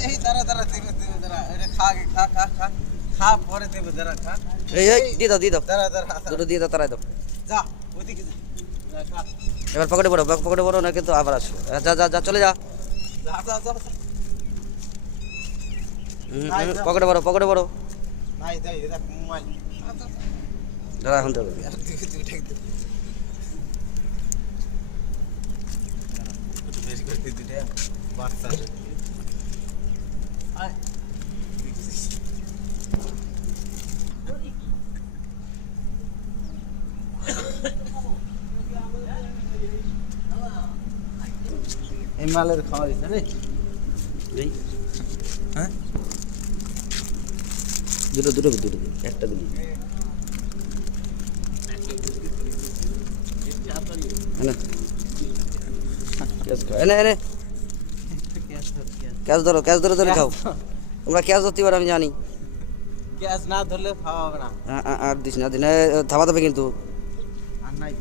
এই দাঁড়া দাঁড়া দিবে দাঁড়া এটা খা আগে, খা খা খা খা পরে দেবে দাঁড়া খা এই দিয়ে দাও দাঁড়া দাঁড়া দুটো দিয়ে দাও তারাই দাও যা ওইদিকে যা যা, খা এবার পকেটে পড়ো না কিন্তু আবার আসো যা যা যা চলে যা যা যা যা পকেটে পড়ো নাই যাই দেখ মোবাইল দাঁড়া এখন দেবে আর দিকে দুইটা দে একটু বেশি করে দিতে দে বাচ্চা আয় এই মালের খাওয়া দিছে রে এই হ্যাঁ দুটো দিই একটা দিই এনে ক্যাশ খাও এনে ক্যাশ ধরো খাও তোমরা ক্যাশ ধরতে পারো আমি জানি গ্যাস না ধরলে খাওয়া হবে না আর দিস না দিন থামা দেবে কিন্তু আর নাই